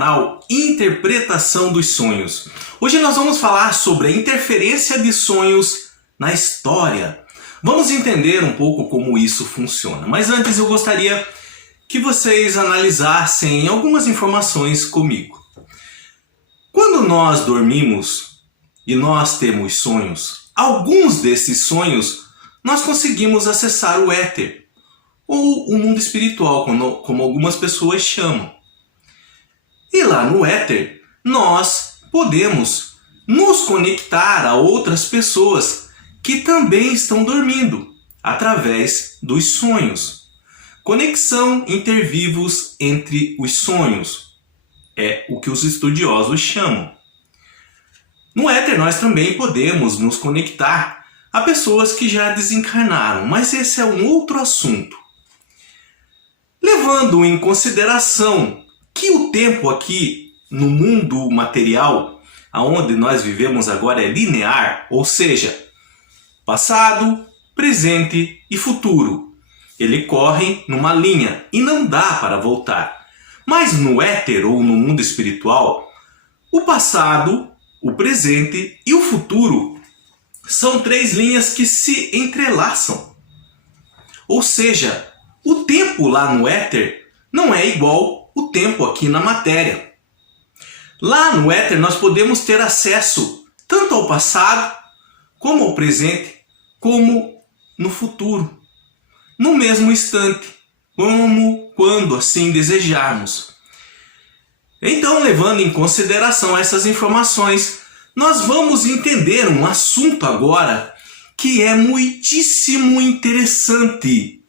canal Interpretação dos Sonhos. Hoje nós vamos falar sobre a interferência de sonhos na história. Vamos entender um pouco como isso funciona. Mas antes eu gostaria que vocês analisassem algumas informações comigo. Quando nós dormimos e nós temos sonhos, alguns desses sonhos nós conseguimos acessar o éter, ou o mundo espiritual, como algumas pessoas chamam. E lá no éter, nós podemos nos conectar a outras pessoas que também estão dormindo, através dos sonhos. Conexão intervivos entre os sonhos é o que os estudiosos chamam. No éter nós também podemos nos conectar a pessoas que já desencarnaram, mas esse é um outro assunto. Levando em consideração que o tempo aqui no mundo material, aonde nós vivemos agora, é linear, ou seja, passado, presente e futuro. Ele corre numa linha e não dá para voltar. Mas no éter ou no mundo espiritual, o passado, o presente e o futuro são três linhas que se entrelaçam. Ou seja, o tempo lá no éter não é igual o tempo aqui na matéria. Lá no éter nós podemos ter acesso tanto ao passado, como ao presente, como no futuro, no mesmo instante, como quando assim desejarmos. Então, levando em consideração essas informações, nós vamos entender um assunto agora que é muitíssimo interessante.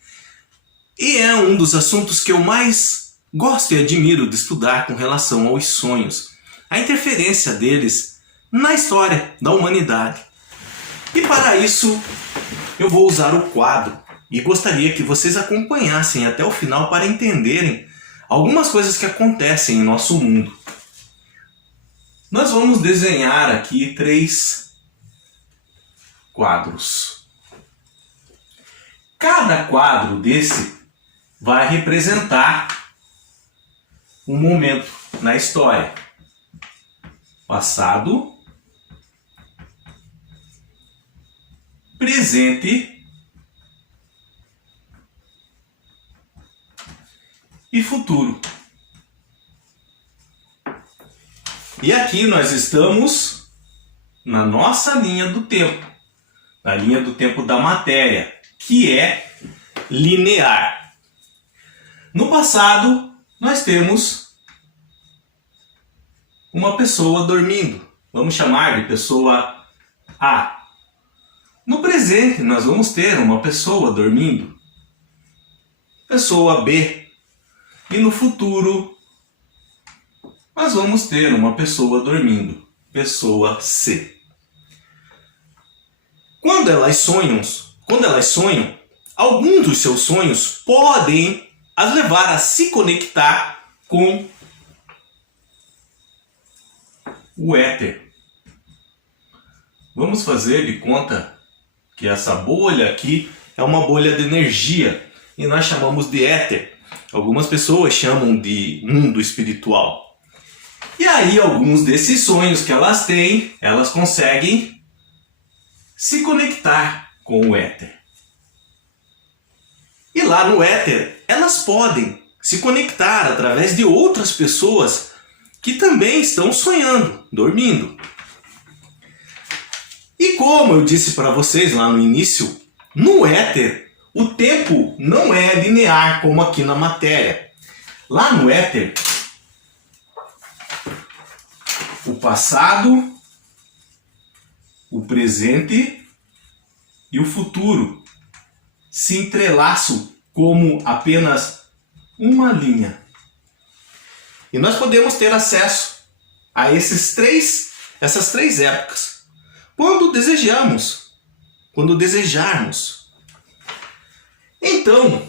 E é um dos assuntos que eu mais gosto e admiro de estudar com relação aos sonhos. A interferência deles na história da humanidade. E para isso, eu vou usar o quadro. E gostaria que vocês acompanhassem até o final para entenderem algumas coisas que acontecem em nosso mundo. Nós vamos desenhar aqui 3 quadros. Cada quadro desse vai representar um momento na história. Passado, presente e futuro. E aqui nós estamos na nossa linha do tempo, na linha do tempo da matéria, que é linear. No passado, nós temos uma pessoa dormindo. Vamos chamar de pessoa A. No presente, nós vamos ter uma pessoa dormindo. Pessoa B. E no futuro, nós vamos ter uma pessoa dormindo. Pessoa C. Quando elas sonham, alguns dos seus sonhos podem as levar a se conectar com o éter. Vamos fazer de conta que essa bolha aqui é uma bolha de energia e nós chamamos de éter. Algumas pessoas chamam de mundo espiritual. E aí alguns desses sonhos que elas têm, elas conseguem se conectar com o éter. E lá no éter, elas podem se conectar através de outras pessoas que também estão sonhando, dormindo. E como eu disse para vocês lá no início, no éter, o tempo não é linear como aqui na matéria. Lá no éter, o passado, o presente e o futuro se entrelaçam como apenas uma linha. E nós podemos ter acesso a essas três épocas quando desejamos, quando desejarmos. Então,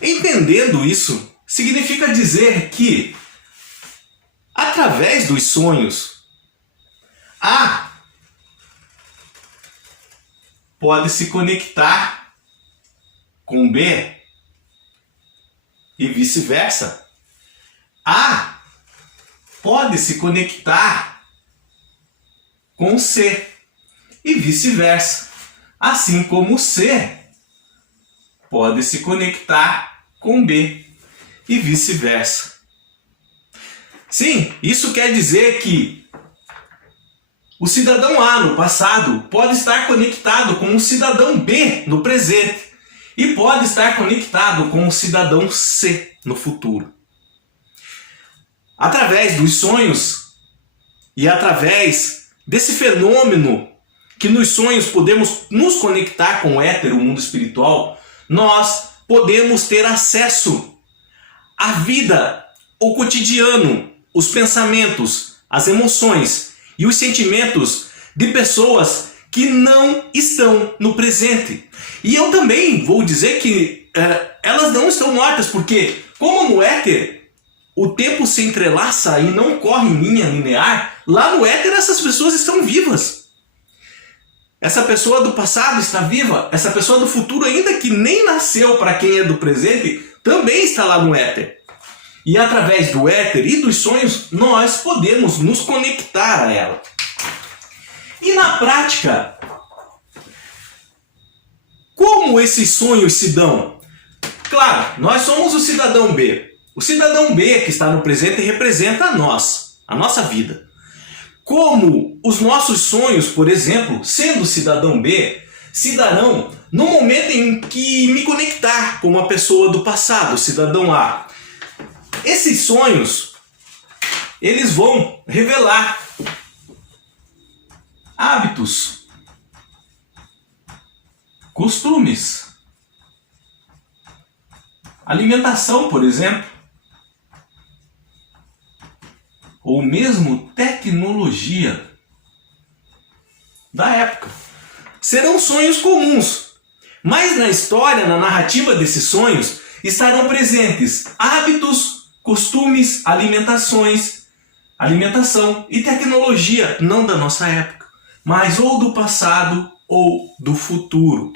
entendendo isso, significa dizer que através dos sonhos, A pode se conectar com B e vice-versa. A pode se conectar com o C e vice-versa, assim como o C pode se conectar com B e vice-versa. Sim, isso quer dizer que o cidadão A no passado pode estar conectado com o cidadão B no presente e pode estar conectado com o cidadão C no futuro. Através dos sonhos e através desse fenômeno que nos sonhos podemos nos conectar com o éter, o mundo espiritual, nós podemos ter acesso à vida, o cotidiano, os pensamentos, as emoções e os sentimentos de pessoas que não estão no presente. E eu também vou dizer que elas não estão mortas, porque como no éter o tempo se entrelaça e não corre em linha linear, lá no éter essas pessoas estão vivas. Essa pessoa do passado está viva, essa pessoa do futuro, ainda que nem nasceu para quem é do presente, também está lá no éter. E através do éter e dos sonhos, nós podemos nos conectar a ela. E na prática, como esses sonhos se dão? Claro, nós somos o cidadão B. O cidadão B que está no presente representa a nossa vida. Como os nossos sonhos, por exemplo, sendo cidadão B, se darão no momento em que me conectar com uma pessoa do passado, cidadão A. Esses sonhos, eles vão revelar hábitos, costumes, alimentação, por exemplo, ou mesmo tecnologia da época. Serão sonhos comuns, mas na história, na narrativa desses sonhos, estarão presentes hábitos, costumes, alimentação e tecnologia, não da nossa época, mas ou do passado ou do futuro.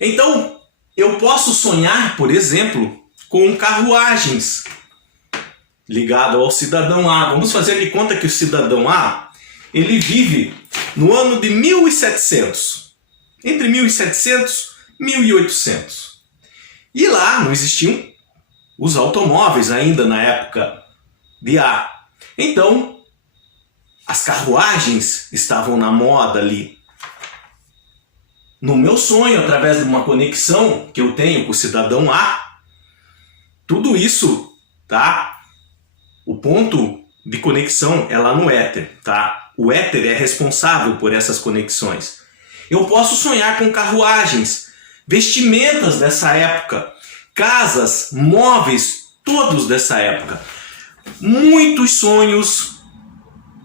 Então, eu posso sonhar, por exemplo, com carruagens ligado ao cidadão A. Vamos fazer de conta que o cidadão A, ele vive no ano de 1700, entre 1700 e 1800. E lá não existiam os automóveis ainda na época de A. Então, as carruagens estavam na moda ali. No meu sonho, através de uma conexão que eu tenho com o cidadão A, tudo isso, tá? O ponto de conexão é lá no éter, tá? O éter é responsável por essas conexões. Eu posso sonhar com carruagens, vestimentas dessa época, casas, móveis, todos dessa época. Muitos sonhos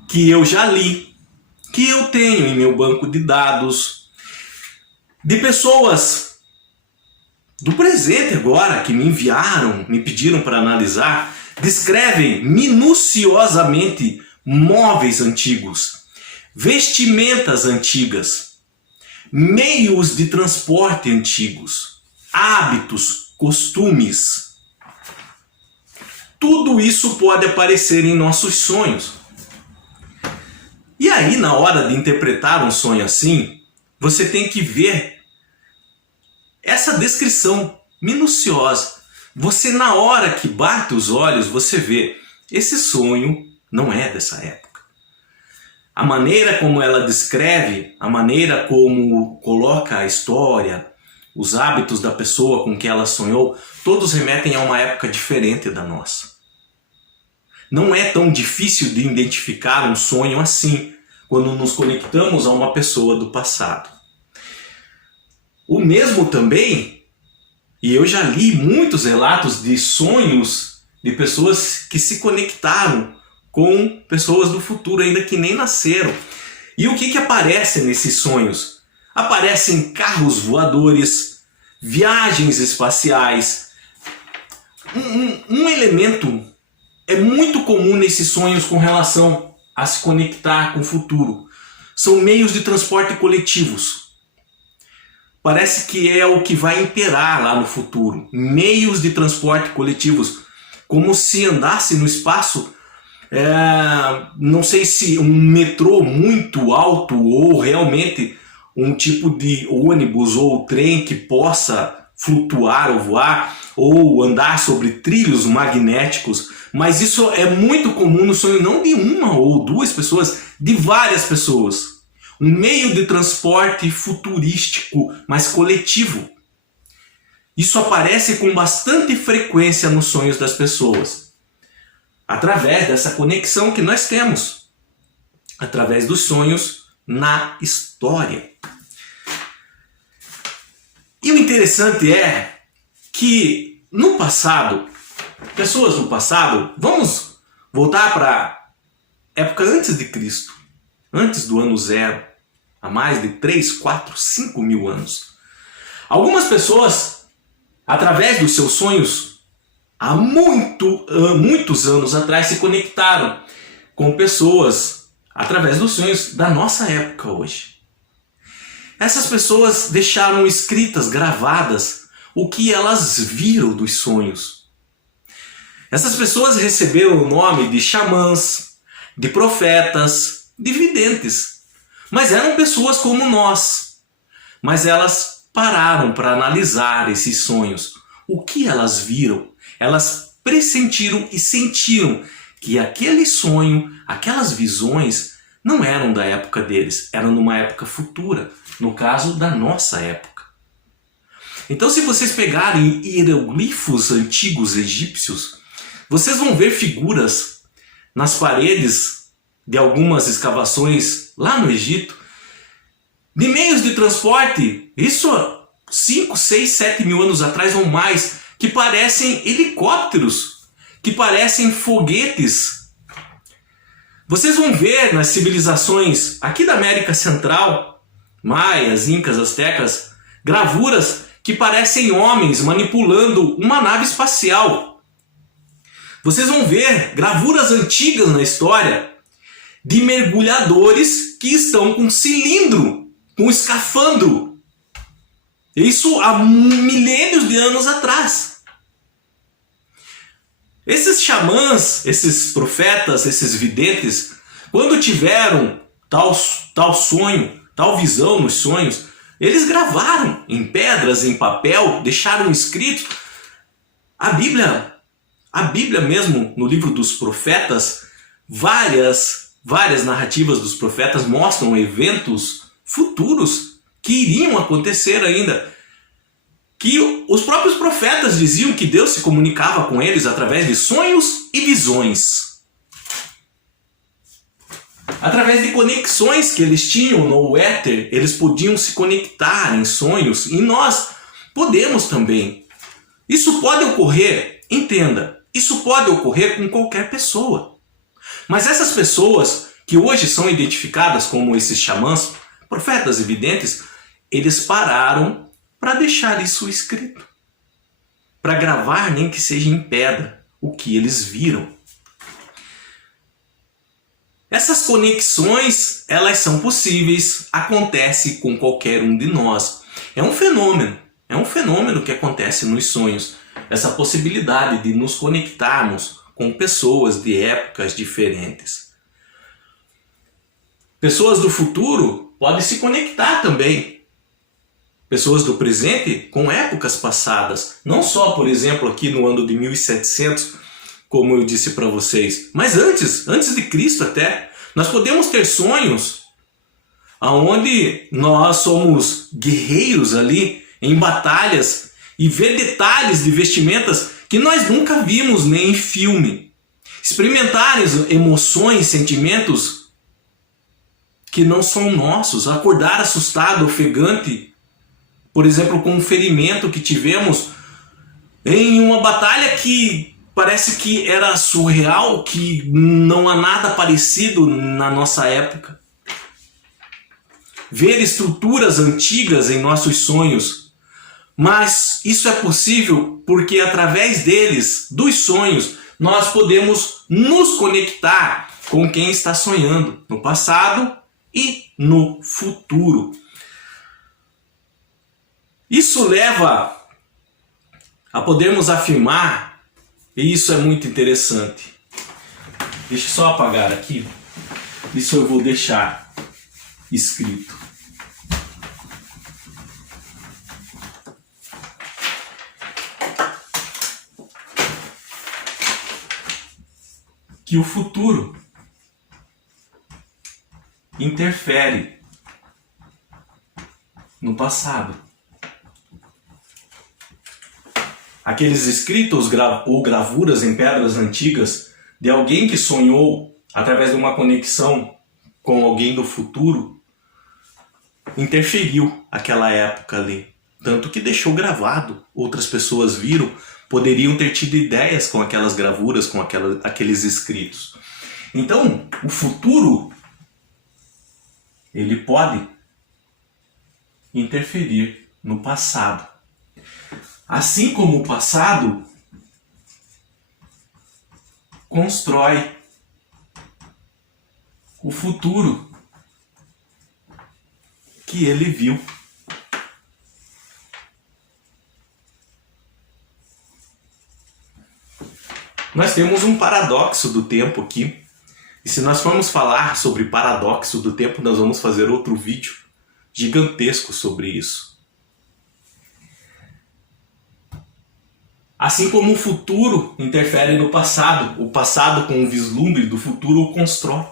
que eu já li, que eu tenho em meu banco de dados, de pessoas do presente agora que me enviaram, me pediram para analisar, descrevem minuciosamente móveis antigos, vestimentas antigas, meios de transporte antigos, hábitos, costumes. Tudo isso pode aparecer em nossos sonhos. E aí, na hora de interpretar um sonho assim, você tem que ver essa descrição minuciosa. Você, na hora que bate os olhos, você vê, esse sonho não é dessa época. A maneira como ela descreve, a maneira como coloca a história, os hábitos da pessoa com que ela sonhou, todos remetem a uma época diferente da nossa. Não é tão difícil de identificar um sonho assim, quando nos conectamos a uma pessoa do passado. O mesmo também, e eu já li muitos relatos de sonhos de pessoas que se conectaram com pessoas do futuro ainda que nem nasceram. E o que aparece nesses sonhos? Aparecem carros voadores, viagens espaciais. Um elemento é muito comum nesses sonhos com relação a se conectar com o futuro. São meios de transporte coletivos. Parece que é o que vai imperar lá no futuro. Meios de transporte coletivos. como se andasse no espaço, não sei se um metrô muito alto ou realmente um tipo de ônibus ou trem que possa flutuar ou voar ou andar sobre trilhos magnéticos, mas isso é muito comum no sonho não de uma ou duas pessoas, de várias pessoas. Um meio de transporte futurístico, mas coletivo. Isso aparece com bastante frequência nos sonhos das pessoas, através dessa conexão que nós temos, através dos sonhos na história. E o interessante é que no passado, pessoas no passado, vamos voltar para a época antes de Cristo, antes do ano zero, há mais de 3, 4, 5 mil anos. Algumas pessoas, através dos seus sonhos, há muitos anos atrás, se conectaram com pessoas através dos sonhos da nossa época hoje. Essas pessoas deixaram escritas, gravadas, o que elas viram dos sonhos. Essas pessoas receberam o nome de xamãs, de profetas, de videntes. Mas eram pessoas como nós. Mas elas pararam para analisar esses sonhos. O que elas viram? Elas pressentiram e sentiram que aquele sonho, aquelas visões, não eram da época deles, eram numa época futura, no caso da nossa época. Então, se vocês pegarem hieroglifos antigos egípcios, vocês vão ver figuras nas paredes de algumas escavações lá no Egito, de meios de transporte, isso 5, 6, 7 mil anos atrás ou mais, que parecem helicópteros, que parecem foguetes. Vocês vão ver nas civilizações aqui da América Central, maias, incas, astecas, gravuras que parecem homens manipulando uma nave espacial. Vocês vão ver gravuras antigas na história de mergulhadores que estão com cilindro, com escafandro. Isso há milênios de anos atrás. Esses xamãs, esses profetas, esses videntes, quando tiveram tal sonho, tal visão nos sonhos, eles gravaram em pedras, em papel, deixaram escrito. A Bíblia mesmo, no livro dos profetas, várias narrativas dos profetas mostram eventos futuros que iriam acontecer ainda. Que os próprios profetas diziam que Deus se comunicava com eles através de sonhos e visões. Através de conexões que eles tinham no éter, eles podiam se conectar em sonhos e nós podemos também. Isso pode ocorrer, entenda, isso pode ocorrer com qualquer pessoa. Mas essas pessoas que hoje são identificadas como esses xamãs, profetas e videntes, eles pararam para deixar isso escrito. Para gravar, nem que seja em pedra, o que eles viram. Essas conexões, elas são possíveis, acontece com qualquer um de nós. É um fenômeno que acontece nos sonhos. Essa possibilidade de nos conectarmos com pessoas de épocas diferentes. Pessoas do futuro podem se conectar também. Pessoas do presente com épocas passadas. Não só, por exemplo, aqui no ano de 1700, como eu disse para vocês, mas antes de Cristo até. Nós podemos ter sonhos onde nós somos guerreiros ali em batalhas e ver detalhes de vestimentas que nós nunca vimos nem em filme. Experimentar emoções, sentimentos que não são nossos. Acordar assustado, ofegante, por exemplo, com um ferimento que tivemos em uma batalha que parece que era surreal, que não há nada parecido na nossa época. Ver estruturas antigas em nossos sonhos. Mas isso é possível porque através deles, dos sonhos, nós podemos nos conectar com quem está sonhando no passado e no futuro. Isso leva a podermos afirmar E isso é muito interessante. Deixa eu só apagar aqui. Isso eu vou deixar escrito. Que o futuro interfere no passado. Aqueles escritos ou gravuras em pedras antigas de alguém que sonhou através de uma conexão com alguém do futuro interferiu aquela época ali. Tanto que deixou gravado. Outras pessoas viram, poderiam ter tido ideias com aquelas gravuras, com aqueles escritos. Então, o futuro, ele pode interferir no passado. Assim como o passado constrói o futuro que ele viu. Nós temos um paradoxo do tempo aqui. E se nós formos falar sobre paradoxo do tempo, nós vamos fazer outro vídeo gigantesco sobre isso. Assim como o futuro interfere no passado, o passado com o vislumbre do futuro o constrói.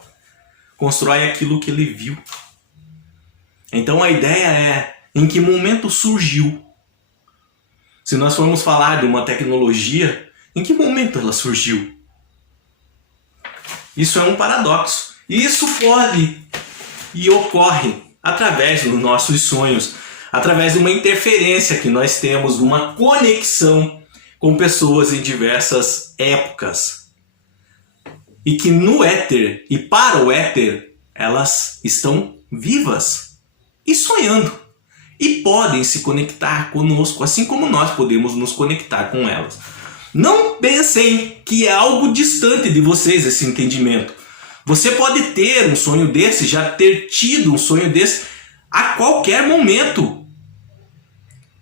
Constrói aquilo que ele viu. Então a ideia é em que momento surgiu. Se nós formos falar de uma tecnologia, em que momento ela surgiu? Isso é um paradoxo. E isso pode e ocorre através dos nossos sonhos, através de uma interferência que nós temos, uma conexão com pessoas em diversas épocas. E que no éter e para o éter, elas estão vivas e sonhando. E podem se conectar conosco, assim como nós podemos nos conectar com elas. Não pensem que é algo distante de vocês esse entendimento. Você pode ter um sonho desse, já ter tido um sonho desse a qualquer momento.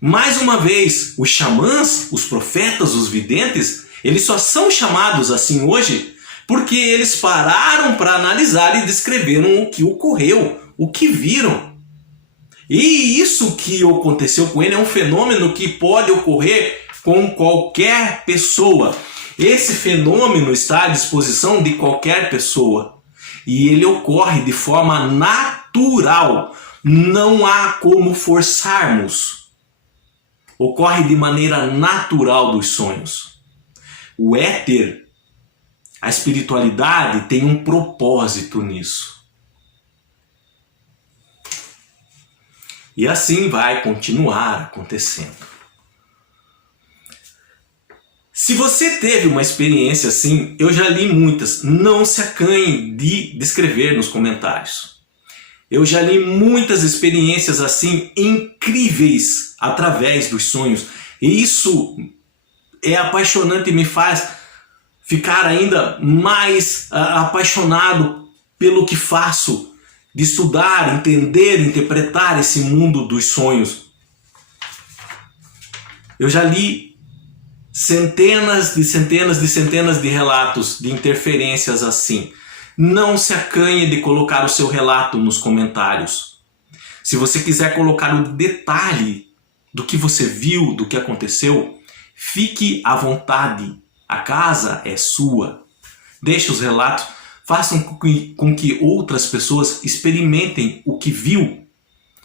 Mais uma vez, os xamãs, os profetas, os videntes, eles só são chamados assim hoje porque eles pararam para analisar e descreveram o que ocorreu, o que viram. E isso que aconteceu com ele é um fenômeno que pode ocorrer com qualquer pessoa. Esse fenômeno está à disposição de qualquer pessoa. E ele ocorre de forma natural. Não há como forçarmos. Ocorre de maneira natural dos sonhos. O éter, a espiritualidade tem um propósito nisso. E assim vai continuar acontecendo. Se você teve uma experiência assim, eu já li muitas, não se acanhe de descrever nos comentários. Eu já li muitas experiências assim incríveis através dos sonhos. E isso é apaixonante e me faz ficar ainda mais apaixonado pelo que faço, de estudar, entender, interpretar esse mundo dos sonhos. Eu já li centenas de relatos de interferências assim. Não se acanhe de colocar o seu relato nos comentários. Se você quiser colocar o detalhe do que você viu, do que aconteceu, fique à vontade. A casa é sua. Deixe os relatos, façam com que outras pessoas experimentem o que viu.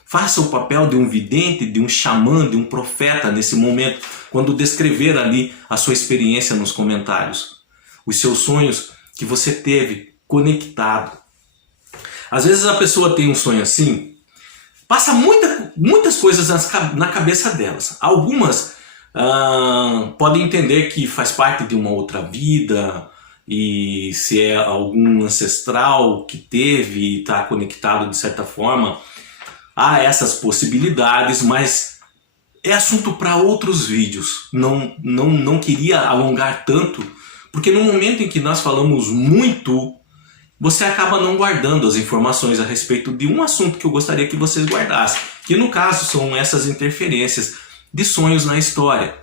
Faça o papel de um vidente, de um xamã, de um profeta nesse momento, quando descrever ali a sua experiência nos comentários. Os seus sonhos que você teve conectado. Às vezes a pessoa tem um sonho assim, passa muitas coisas na cabeça delas. Algumas podem entender que faz parte de uma outra vida, e se é algum ancestral que teve e está conectado de certa forma. Há essas possibilidades, mas é assunto para outros vídeos. Não queria alongar tanto, porque no momento em que nós falamos muito, você acaba não guardando as informações a respeito de um assunto que eu gostaria que vocês guardassem. Que no caso são essas interferências de sonhos na história.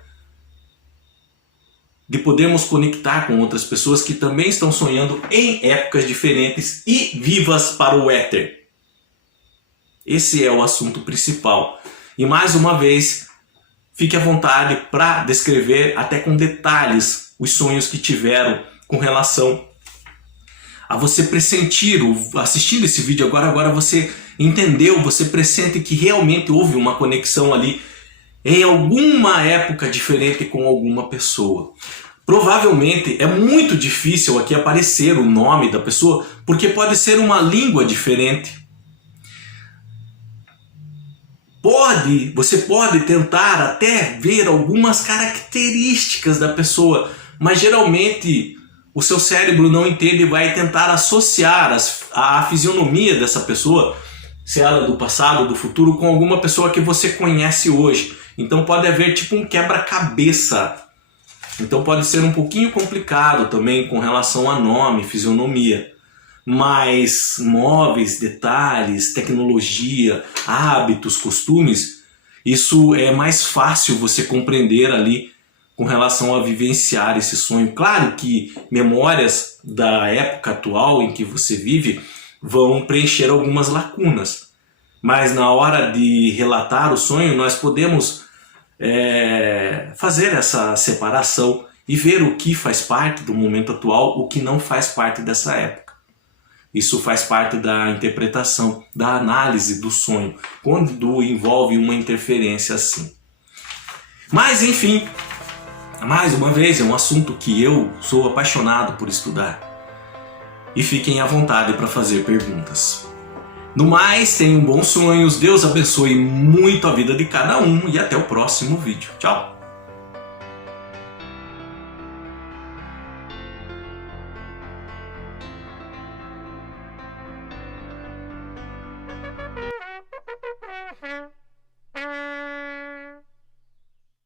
de podermos conectar com outras pessoas que também estão sonhando em épocas diferentes e vivas para o éter. Esse é o assunto principal. E mais uma vez, fique à vontade para descrever até com detalhes os sonhos que tiveram com relação a você pressentir, assistindo esse vídeo agora você entendeu, você pressente que realmente houve uma conexão ali em alguma época diferente com alguma pessoa. Provavelmente é muito difícil aqui aparecer o nome da pessoa, porque pode ser uma língua diferente. Você pode tentar até ver algumas características da pessoa, mas geralmente o seu cérebro não entende e vai tentar associar a fisionomia dessa pessoa, se ela é do passado ou do futuro, com alguma pessoa que você conhece hoje. Então pode haver tipo um quebra-cabeça. Então pode ser um pouquinho complicado também com relação a nome, fisionomia. Mas móveis, detalhes, tecnologia, hábitos, costumes, isso é mais fácil você compreender ali com relação a vivenciar esse sonho. Claro que memórias da época atual em que você vive vão preencher algumas lacunas, mas na hora de relatar o sonho nós podemos fazer essa separação e ver o que faz parte do momento atual, o que não faz parte dessa época. Isso faz parte da interpretação, da análise do sonho, quando envolve uma interferência assim. Mas enfim, mais uma vez, é um assunto que eu sou apaixonado por estudar. E fiquem à vontade para fazer perguntas. No mais, tenham bons sonhos, Deus abençoe muito a vida de cada um e até o próximo vídeo. Tchau!